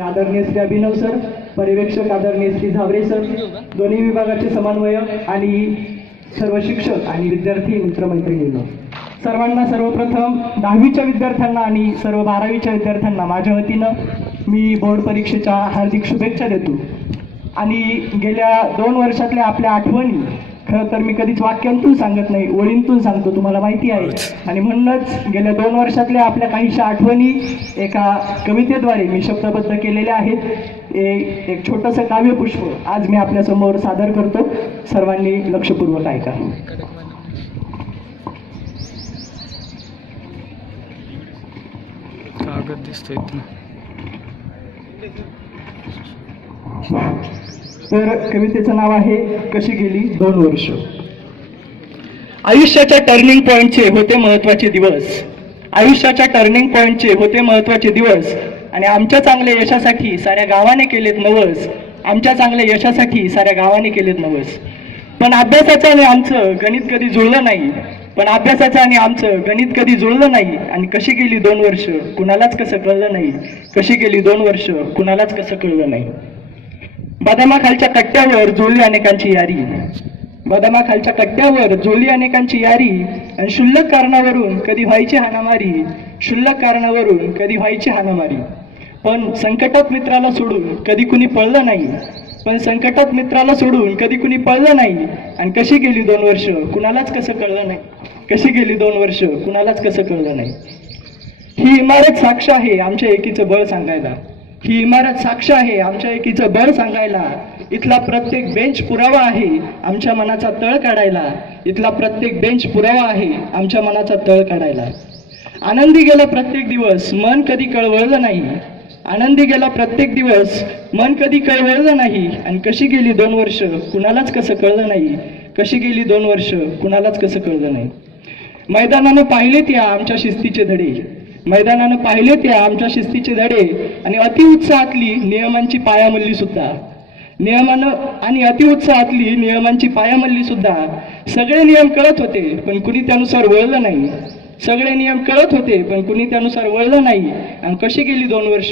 आदरणीय श्री अभिनव सर पर्यवेक्षक आदरणीय श्री झावरे सर दोन्ही विभागाचे समन्वय आणि सर्व शिक्षक आणि विद्यार्थी मित्रमैत्रिणींनो. सर्वांना सर्वप्रथम दहावीच्या विद्यार्थ्यांना आणि सर्व बारावीच्या विद्यार्थ्यांना माझ्या वतीनं मी बोर्ड परीक्षेच्या हार्दिक शुभेच्छा देतो. आणि गेल्या दोन वर्षातल्या आपल्या आठवणी खरं तर मी कधीच वाक्यांतून सांगत नाही ओळींतून सांगतो तुम्हाला माहिती आहे. आणि म्हणूनच गेल्या दोन वर्षातल्या आपल्या काहीशा आठवणी एका कवितेद्वारे मी शब्दबद्ध केलेल्या आहेत. ए- एक छोटंसं काव्यपुष्प आज मी आपल्यासमोर सादर करतो. सर्वांनी लक्षपूर्वक ऐका. कागद दिसतोय तर कवितेचं नाव आहे कशी गेली दोन वर्ष? आयुष्याच्या टर्निंग पॉइंटचे होते महत्त्वाचे दिवस. आयुष्याच्या टर्निंग पॉइंटचे होते महत्त्वाचे दिवस. आणि आमच्या चांगल्या यशासाठी साऱ्या गावाने केलेत नवस. आमच्या चांगल्या यशासाठी साऱ्या गावाने केलेत नवस. पण अभ्यासाचं आणि आमचं गणित कधी जुळलं नाही. पण अभ्यासाचं आणि आमचं गणित कधी जुळलं नाही. आणि कशी गेली दोन वर्ष कुणालाच कसं कळलं नाही. कशी गेली दोन वर्ष कुणालाच कसं कळलं नाही. बदामाखालच्या कट्ट्यावर जुळली अनेकांची यारी. बदामाखालच्या कट्ट्यावर जुळली अनेकांची यारी आणि क्षुल्लक कारणावरून कधी व्हायची हाणामारी क्षुल्लक कारणावरून कधी व्हायची हाणामारी. पण संकटात मित्राला सोडून कधी कुणी पळलं नाही. पण संकटात मित्राला सोडून कधी कुणी पळलं नाही. आणि कशी गेली दोन वर्ष? कुणालाच कसं कळलं नाही. कशी गेली दोन वर्ष? कुणालाच कसं कळलं नाही. ही इमारत साक्ष आहे आमच्या एकीचं बळ सांगायला. ही इमारत साक्ष आहे. आमच्या एकीचं बळ सांगायला इथला प्रत्येक बेंच पुरावा आहे आमच्या मनाचा तळ काढायला. इथला प्रत्येक बेंच पुरावा आहे आमच्या मनाचा तळ काढायला. आनंदी गेला प्रत्येक दिवस मन कधी कळवळलं नाही. आनंदी गेला प्रत्येक दिवस मन कधी कळवळलं नाही. आणि कशी गेली दोन वर्ष कुणालाच कसं कळलं नाही. कशी गेली दोन वर्ष कुणालाच कसं कळलं नाही. मैदानानं पाहिले त्या आमच्या शिस्तीचे धडे. मैदानानं पाहिले त्या आमच्या शिस्तीचे धडे आणि अतिउत्साहातली नियमांची पायामल्ली सुद्धा. नियमानं आणि अतिउत्साहातली नियमांची पायामल्ली सुद्धा. सगळे नियम कळत होते पण कुणी त्यानुसार वळलं नाही. सगळे नियम कळत होते पण कुणी त्यानुसार वळलं नाही. आणि कशी गेली दोन वर्ष?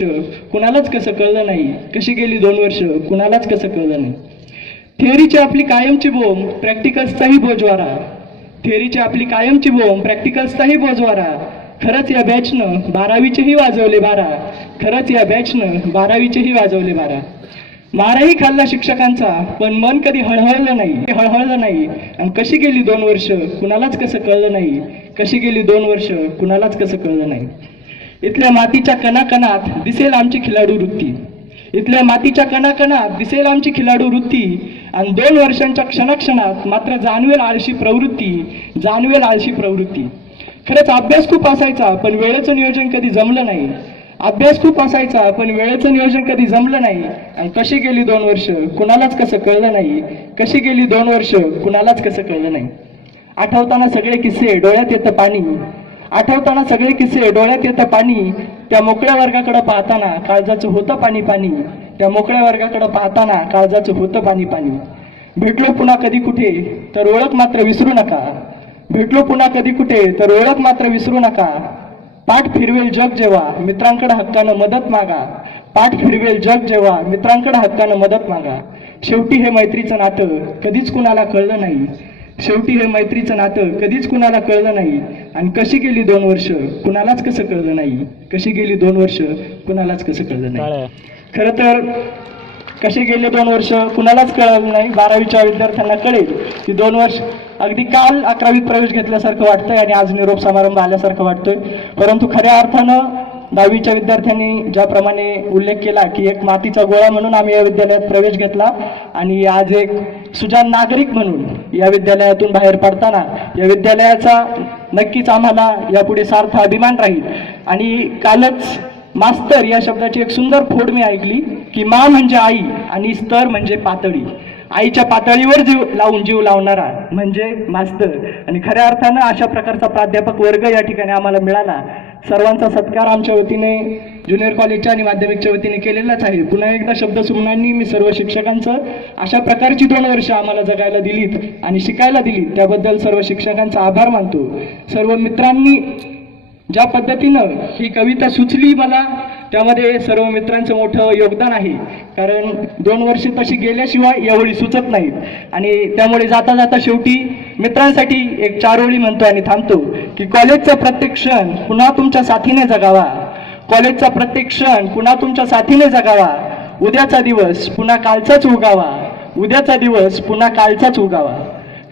कुणालाच कसं कळलं नाही. कशी गेली दोन वर्ष? कुणालाच कसं कळलं नाही. थिअरीची आपली कायमची बोंब प्रॅक्टिकल्सचाही बोजवारा. थिअरीची आपली कायमची बोंब प्रॅक्टिकल्सचाही बोजवारा. खरंच या बॅचनं बारावीचेही वाजवले बारा. खरंच या बॅचनं बारावीचेही वाजवले बारा. माराही खाल्ला शिक्षकांचा पण मन कधी हळहळलं नाही. हळहळलं नाही. आणि कशी गेली दोन वर्ष? कुणालाच कसं कळलं नाही. कशी गेली दोन वर्ष? कुणालाच कसं कळलं नाही. इथल्या मातीच्या कणाकणात दिसेल आमची खिलाडू वृत्ती. इथल्या मातीच्या कणाकणात दिसेल आमची खिलाडू वृत्ती. आणि दोन वर्षांच्या क्षणाक्षणात मात्र जाणवेल आळशी प्रवृत्ती. जाणवेल आळशी प्रवृत्ती. खरंच अभ्यास खूप असायचा पण वेळेचं नियोजन कधी जमलं नाही. अभ्यास खूप असायचा पण वेळेचं नियोजन कधी जमलं नाही. आणि कशी गेली दोन वर्ष? कुणालाच कसं कळलं नाही. कशी गेली दोन वर्ष? कुणालाच कसं कळलं नाही. आठवताना सगळे किस्से डोळ्यात येतं पाणी. आठवताना सगळे किस्से डोळ्यात येतं पाणी. त्या मोकळ्या वर्गाकडे पाहताना काळजाचं होतं पाणी पाणी. त्या मोकळ्या वर्गाकडे पाहताना काळजाचं होतं पाणी पाणी. भेटलो पुन्हा कधी कुठे तर ओळख मात्र विसरू नका. भेटलो पुन्हा कधी कुठे तर ओळख मात्र विसरू नका. पाठ फिरवेल जग जेव्हा मित्रांकडे हक्कानं मदत मागा. पाठ फिरवेल जग जेव्हा मित्रांकडे हक्कानं मदत मागा. शेवटी हे मैत्रीचं नातं कधीच कुणाला कळलं नाही. शेवटी हे मैत्रीचं नातं कधीच कुणाला कळलं नाही. आणि कशी गेली दोन वर्ष कुणालाच कसं कळलं नाही. कशी गेली दोन वर्ष कुणालाच कसं कळलं नाही. खरं तर कसे गेले दोन वर्ष कुणालाच कळलं नाही. बारावीच्या विद्यार्थ्यांना कळेल की दोन वर्ष अगदी काल अकरावीत प्रवेश घेतल्यासारखं वाटतंय आणि आज निरोप समारंभ आल्यासारखं वाटतोय. परंतु खऱ्या अर्थानं दहावीच्या विद्यार्थ्यांनी ज्याप्रमाणे उल्लेख केला की एक मातीचा गोळा म्हणून आम्ही या विद्यालयात प्रवेश घेतला आणि आज एक सुजान नागरिक म्हणून या विद्यालयातून बाहेर पडताना या विद्यालयाचा नक्कीच आम्हाला यापुढे सार्थ अभिमान राहील. आणि कालच मास्तर या शब्दाची एक सुंदर फोड मी ऐकली की मा म्हणजे आई आणि स्तर म्हणजे पातळी. आईच्या पातळीवर जीव लावून जीव लावणारा म्हणजे मास्तर. आणि खऱ्या अर्थानं अशा प्रकारचा प्राध्यापक वर्ग या ठिकाणी आम्हाला मिळाला. सर्वांचा सत्कार आमच्या वतीने ज्युनियर कॉलेजच्या आणि माध्यमिकच्या वतीने केलेलाच आहे. पुन्हा एकदा शब्द सुमनांनी मी सर्व शिक्षकांचं अशा प्रकारची दोन वर्ष आम्हाला जगायला दिलीत आणि शिकायला दिलीत. त्याबद्दल सर्व शिक्षकांचा आभार मानतो. सर्व मित्रांनी ज्या पद्धतीनं ही कविता सुचली मला त्यामध्ये सर्व मित्रांचं मोठं योगदान आहे. कारण दोन वर्ष तशी गेल्याशिवाय यावेळी सुचत नाहीत आणि त्यामुळे जाता जाता शेवटी मित्रांसाठी एक चार ओळी म्हणतो आणि थांबतो की कॉलेजचा प्रत्येक क्षण पुन्हा तुमच्या साथीने जगावा. कॉलेजचा प्रत्येक क्षण पुन्हा तुमच्या साथीने जगावा. उद्याचा दिवस पुन्हा कालचाच उगावा. उद्याचा दिवस पुन्हा कालचाच उगावा.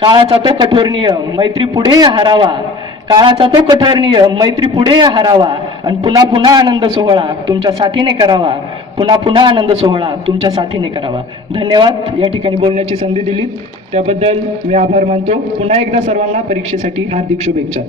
काळाचा तो कठोर नियम मैत्री पुढे हरावा. काळाचा तो कठोर नियम मैत्री पुढे हरावा आणि पुन्हा पुन्हा आनंद सोहळा तुमच्या साथीने करावा. पुन्हा पुन्हा आनंद सोहळा तुमच्या साथीने करावा. धन्यवाद. या ठिकाणी बोलण्याची संधी दिलीत. त्याबद्दल मी आभार मानतो. पुन्हा एकदा सर्वांना परीक्षेसाठी हार्दिक शुभेच्छा.